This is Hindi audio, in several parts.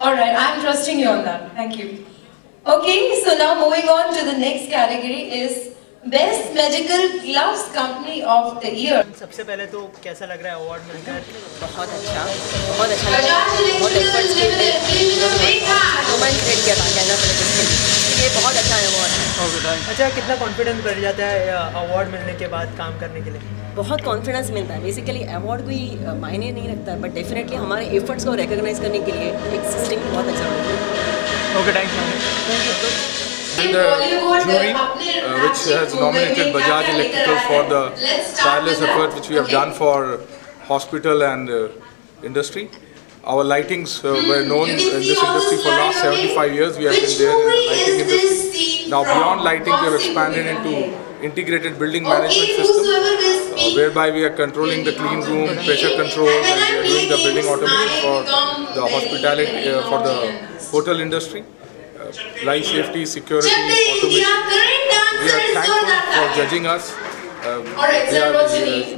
All right, I'm trusting you on that. Thank you. Okay, so now moving on to the next category is Best Medical Gloves Company of the Year. सबसे पहले तो कैसा लग रहा है अवार्ड मिलकर? बहुत अच्छा लगा, बहुत एफर्ट्स किए थे, रोमांस क्रिएट किया था कैनरा फिलिप्स के लिए, ये बहुत अच्छा अवार्ड है। अच्छा, कितना कॉन्फिडेंस बढ़ जाता है अवार्ड मिलने के बाद काम करने के लिए? बहुत कॉन्फिडेंस मिलता है। बेसिकली अवार्ड कोई मायने नहीं रखता है, बट डेफिनेटली हमारे एफर्ट्स को रिकॉग्नाइज करने के लिए एक सिस्टम बहुत अच्छा होता है। Okay, thank you. And the jury which has nominated Bajaj Electrical for the tireless effort which we have done for hospital and industry. Our lightings were known in this industry for last 75 years. We have been there in the lighting industry. Now beyond lighting, we have expanded into integrated building management system, whereby we are controlling the clean room, pressure controls, and we are doing the building automation for the hospitality, for the hotel industry. Life safety, security, automation. We are thankful for judging us. We are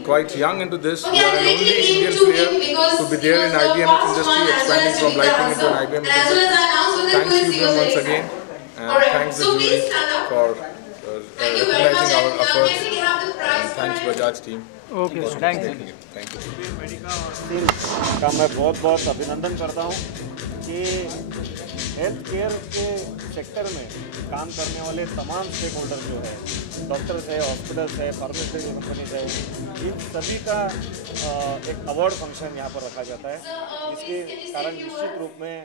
quite young into this. We are an only Indian player to be there in IBMF industry, expanding from lighting into an IBM industry. Thanks you once again, and thanks the jury for recognizing our efforts. And thanks Bajaj team. Okay, thank you. Thank you. Medica और सिम्स का मैं बहुत बहुत अभिनंदन करता हूँ कि हेल्थ केयर के सेक्टर में काम करने वाले तमाम स्टेक होल्डर जो है, डॉक्टर्स है, हॉस्पिटल्स है, फार्मास्यूटिकल कंपनीज है, इन सभी का एक अवार्ड फंक्शन यहाँ पर रखा जाता है, जिसके कारण निश्चित रूप में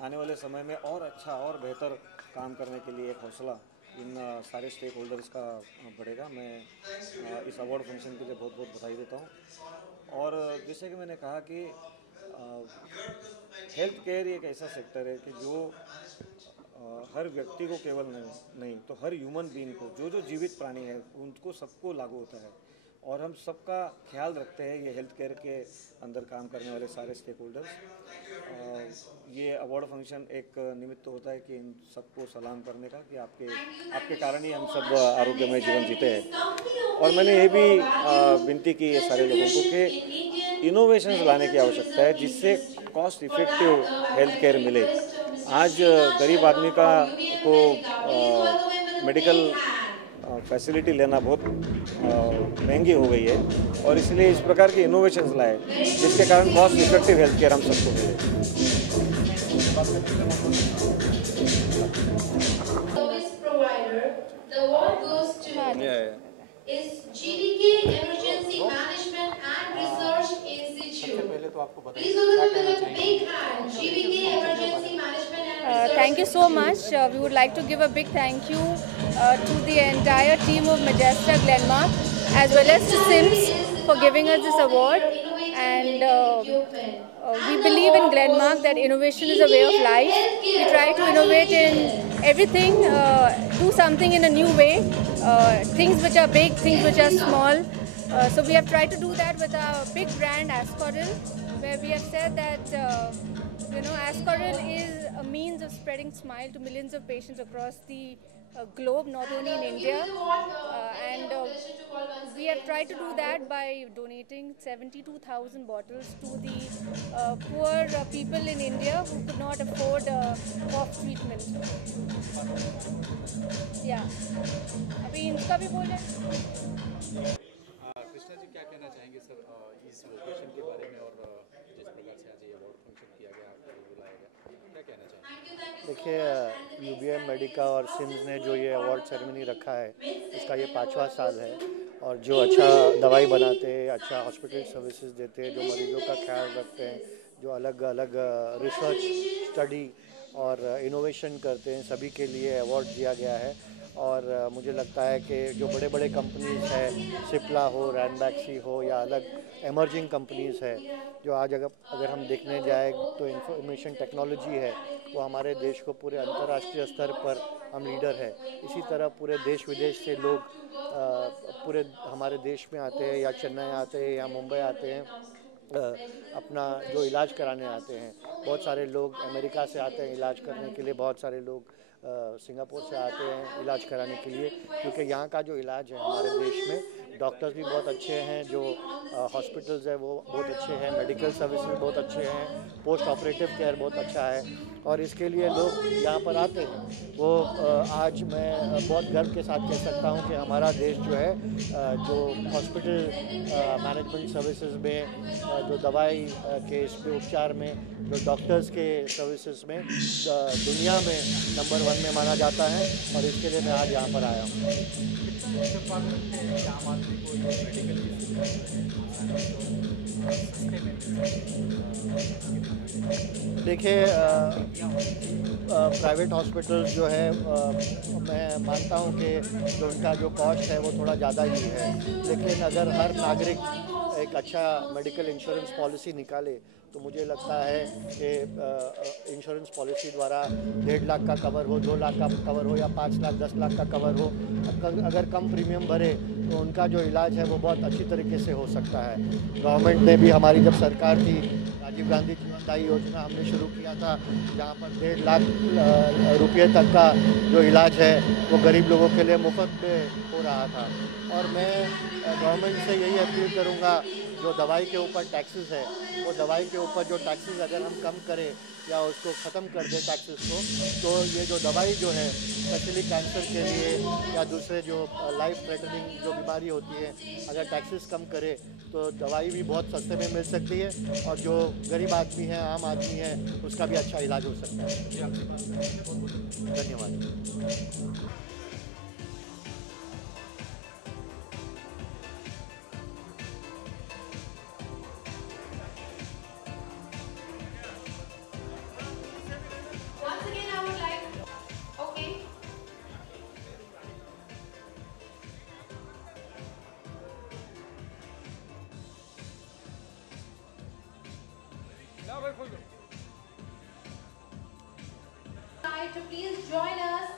आने वाले समय में और अच्छा और बेहतर काम करने के लिए एक हौसला इन सारे स्टेक होल्डर्स का बढ़ेगा। मैं इस अवार्ड फंक्शन के लिए बहुत बहुत बधाई देता हूँ। और जैसे कि मैंने कहा कि हेल्थ केयर एक ऐसा सेक्टर है कि जो हर व्यक्ति को केवल नहीं तो हर ह्यूमन बीइंग को, जो जो जीवित प्राणी है उनको सबको लागू होता है, और हम सबका ख्याल रखते हैं ये हेल्थ केयर के अंदर काम करने वाले सारे स्टेक होल्डर्स। ये अवार्ड फंक्शन एक निमित्त होता है कि इन सबको सलाम करने का कि आपके कारण ही हम सब आरोग्यमय जीवन जीते हैं। और मैंने ये भी विनती की है सारे लोगों को कि इनोवेशंस लाने की आवश्यकता है, जिससे कॉस्ट इफ़ेक्टिव हेल्थ केयर मिले। आज गरीब आदमी को मेडिकल फैसिलिटी लेना बहुत महंगी हो गई है, और इसलिए इस प्रकार के इनोवेशंस लाए जिसके कारण कॉस्ट इफेक्टिव हेल्थ केयर हम सबको मिले। Thank you so much. We would like to give a big thank you to the entire team of Majesta Glenmark as well as to Sims for giving us this award. And we believe in Glenmark that innovation is a way of life. We try to innovate in everything, do something in a new way, things which are big, things which are small. So we have tried to do that with our big brand Ascoril, where we have said that Ascoril is a means of spreading smile to millions of patients across the globe, not only in India. And we have tried to do that by donating 72,000 bottles to the poor people in India who could not afford cough treatment. Yeah. अभी इनका भी बोले। कृष्णा जी क्या कहना चाहेंगे सर इस लोकेशन के बारे में, और जिस प्रकार से आज ये अवार्ड फंक्शन किया गया, आपको बुलाया गया, क्या कहना चाहेंगे? देखिए, यूबीएम मेडिका और सिम्स ने जो ये अवार्ड सेरेमनी रखा है, इसका ये 5वां साल है, और जो अच्छा दवाई बनाते हैं, अच्छा हॉस्पिटल सर्विसेज देते हैं, जो मरीजों का ख्याल रखते हैं, जो अलग अलग रिसर्च स्टडी और इनोवेशन करते हैं, सभी के लिए अवार्ड दिया गया है। और मुझे लगता है कि जो बड़े बड़े कंपनीज़ है, सिप्ला हो, रैनबैक्सी हो, या अलग एमर्जिंग कंपनीज़ है, जो आज अगर हम देखने जाए तो इंफॉर्मेशन टेक्नोलॉजी है, वो हमारे देश को पूरे अंतर्राष्ट्रीय स्तर पर हम लीडर है। इसी तरह पूरे देश विदेश से लोग पूरे हमारे देश में आते हैं, या चेन्नई आते हैं, या मुंबई आते हैं, अपना जो इलाज कराने आते हैं। बहुत सारे लोग अमेरिका से आते हैं इलाज करने के लिए, बहुत सारे लोग सिंगापुर से आते हैं इलाज कराने के लिए, क्योंकि यहाँ का जो इलाज है हमारे देश में डॉक्टर्स भी बहुत अच्छे हैं, जो हॉस्पिटल्स है वो बहुत अच्छे हैं, मेडिकल सर्विसेज बहुत अच्छे हैं, पोस्ट ऑपरेटिव केयर बहुत अच्छा है और इसके लिए लोग यहाँ पर आते हैं। वो आज मैं बहुत गर्व के साथ कह सकता हूँ कि हमारा देश जो है जो हॉस्पिटल मैनेजमेंट सर्विसेज में, जो दवाई के इस पे उपचार में, जो डॉक्टर्स के सर्विसेज में दुनिया में नंबर 1 में माना जाता है और इसके लिए मैं आज यहाँ पर आया हूँ। देखिए प्राइवेट हॉस्पिटल्स जो है मैं मानता हूँ कि जो उनका जो कॉस्ट है वो थोड़ा ज़्यादा ही है, लेकिन अगर हर नागरिक एक अच्छा मेडिकल इंश्योरेंस पॉलिसी निकाले तो मुझे लगता है कि इंश्योरेंस पॉलिसी द्वारा 1.5 लाख का कवर हो, 2 लाख का कवर हो या 5 लाख 10 लाख का कवर हो, अगर कम प्रीमियम भरे तो उनका जो इलाज है वो बहुत अच्छी तरीके से हो सकता है। गवर्नमेंट ने भी, हमारी जब सरकार थी, राजीव गांधी जीवनदायी योजना हमने शुरू किया था, जहाँ पर 1.5 लाख रुपये तक का जो इलाज है वो गरीब लोगों के लिए मुफ्त में हो रहा था। और मैं गवर्नमेंट से यही अपील करूँगा, जो दवाई के ऊपर टैक्सेस है वो दवाई के ऊपर जो टैक्सेस अगर हम कम करें या उसको ख़त्म कर दें टैक्सेस को, तो ये जो दवाई जो है स्पेशली कैंसर के लिए या दूसरे जो लाइफ थ्रेटनिंग जो बीमारी होती है, अगर टैक्सेस कम करे तो दवाई भी बहुत सस्ते में मिल सकती है और जो गरीब आदमी है, आम आदमी है, उसका भी अच्छा इलाज हो सकता है। धन्यवाद। To please join us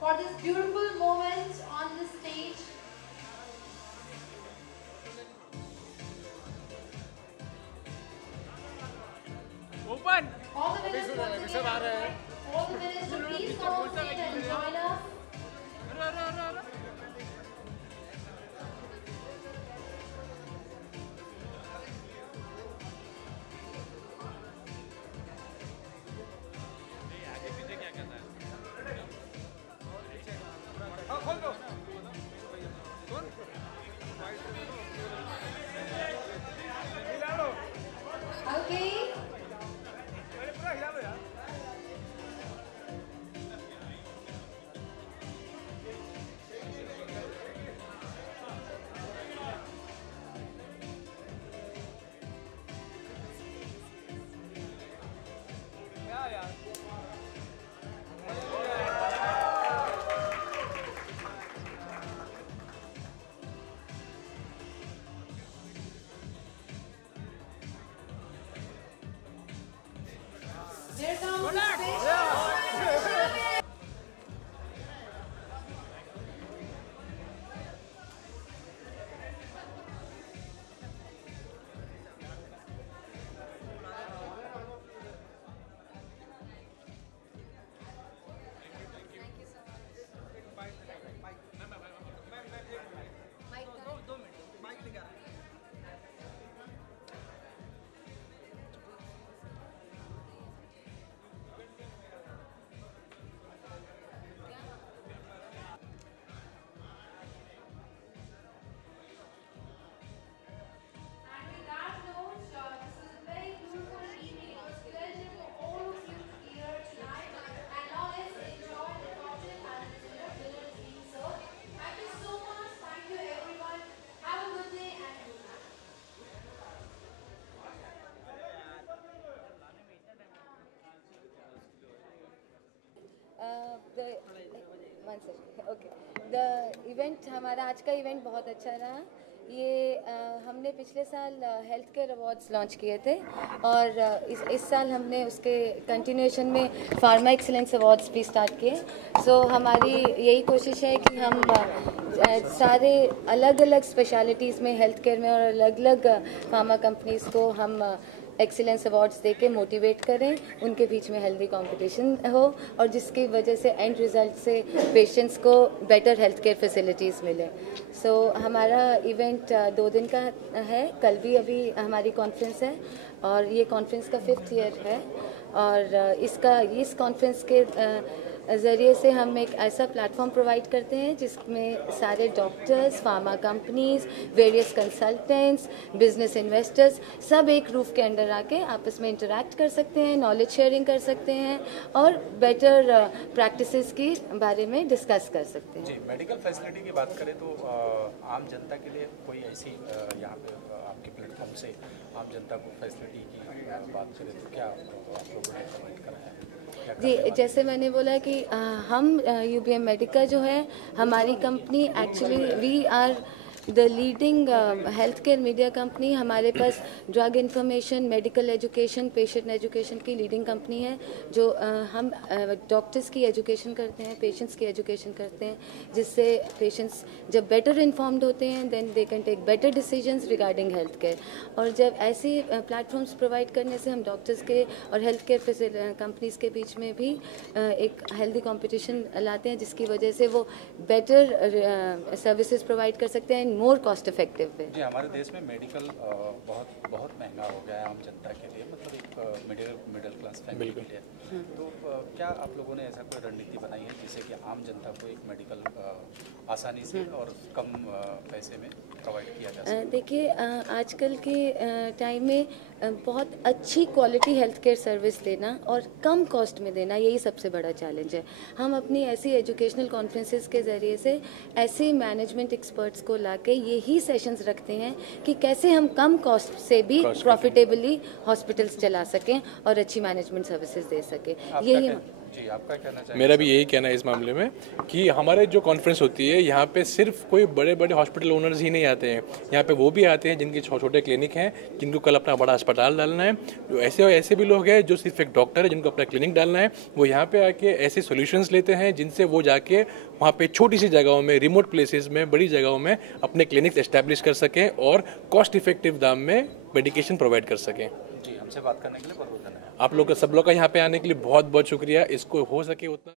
for this beautiful moment on the stage. Open. All the winners to please come on stage and join us. Here comes the the event, हमारा आज का इवेंट बहुत अच्छा रहा। ये हमने पिछले साल हेल्थ केयर अवार्ड्स लॉन्च किए थे और इस साल हमने उसके कंटिन्यूएशन में फार्मा एक्सीलेंस अवार्ड्स भी स्टार्ट किए। सो हमारी यही कोशिश है कि हम सारे अलग अलग स्पेशलिटीज़ में, हेल्थ केयर में और अलग अलग फार्मा कंपनीज़ को हम एक्सीलेंस अवार्ड्स दे के मोटिवेट करें, उनके बीच में हेल्दी कंपटीशन हो और जिसकी वजह से एंड रिजल्ट से पेशेंट्स को बेटर हेल्थ केयर फैसिलिटीज़ मिले। सो हमारा इवेंट 2 दिन का है, कल भी अभी हमारी कॉन्फ्रेंस है और ये कॉन्फ्रेंस का 5th ईयर है और इस कॉन्फ्रेंस के ज़रिए से हम एक ऐसा प्लेटफॉर्म प्रोवाइड करते हैं जिसमें सारे doctors, pharma companies, various consultants, business investors सब एक रूफ के अंडर आके आपस में इंटरैक्ट कर सकते हैं, नॉलेज शेयरिंग कर सकते हैं और बेटर प्रैक्टिसेस की बारे में डिस्कस कर सकते हैं। जी, मेडिकल फैसिलिटी की बात करें तो आम जनता के लिए कोई ऐसी यहाँ पे आपके प्लेटफॉर्म से आम जनता को फैसिलिटी की बात करें तो क्या आप लोगों ने प्रोवाइड कराया है? जी, जैसे मैंने बोला कि हम UBM मेडिका जो है हमारी company actually we are the leading health care media company. हमारे पास drug information, medical education, patient education की लीडिंग कंपनी है जो हम डॉक्टर्स की एजुकेशन करते हैं, पेशेंट्स की एजुकेशन करते हैं, जिससे पेशेंट्स जब बेटर इन्फॉर्म्ड होते हैं then they can take better decisions regarding health care. और जब ऐसी प्लेटफॉर्म्स प्रोवाइड करने से हम डॉक्टर्स के और हेल्थ केयर कंपनीज के बीच में भी एक हेल्दी कॉम्पिटिशन लाते हैं जिसकी वजह से वो बेटर सर्विसेज प्रोवाइड कर सकते हैं मोर कॉस्ट इफेक्टिव वे। जी, हमारे देश में मेडिकल बहुत महंगा हो गया है आम जनता के लिए, मतलब एक मिडिल क्लास फैमिली के लिए। तो क्या आप लोगों ने ऐसा कोई रणनीति बनाई है जिससे कि आम जनता को एक मेडिकल आसानी से और कम पैसे में प्रोवाइड किया जा सके? देखिए, आजकल के टाइम में बहुत अच्छी क्वालिटी हेल्थ केयर सर्विस देना और कम कॉस्ट में देना, यही सबसे बड़ा चैलेंज है। हम अपनी ऐसी एजुकेशनल कॉन्फ्रेंसेस के ज़रिए से ऐसे मैनेजमेंट एक्सपर्ट्स को लाके यही सेशंस रखते हैं कि कैसे हम कम कॉस्ट से भी प्रॉफिटेबली हॉस्पिटल्स चला सकें और अच्छी मैनेजमेंट सर्विसेज दे सकें। यही जी, आपका कहना चाहिए? मेरा भी यही कहना है इस मामले में कि हमारे जो कॉन्फ्रेंस होती है यहाँ पे सिर्फ कोई बड़े बड़े हॉस्पिटल ओनर्स ही नहीं आते हैं, यहाँ पे वो भी आते हैं जिनके छोटे क्लिनिक हैं, जिनको कल अपना बड़ा अस्पताल डालना है। जो ऐसे भी लोग हैं जो सिर्फ एक डॉक्टर है जिनको अपना क्लिनिक डालना है, वो यहाँ पे आके ऐसे सॉल्यूशंस लेते हैं जिनसे वो जाके वहाँ पे छोटी सी जगहों में, रिमोट प्लेसेस में, बड़ी जगहों में अपने क्लिनिक्स एस्टैब्लिश कर सकें और कॉस्ट इफेक्टिव दाम में मेडिकेशन प्रोवाइड कर सकें। जी, हमसे बात करने के लिए बहुत बहुत धन्यवाद। आप लोग का सब लोग का यहाँ पे आने के लिए बहुत बहुत शुक्रिया। इसको हो सके उतना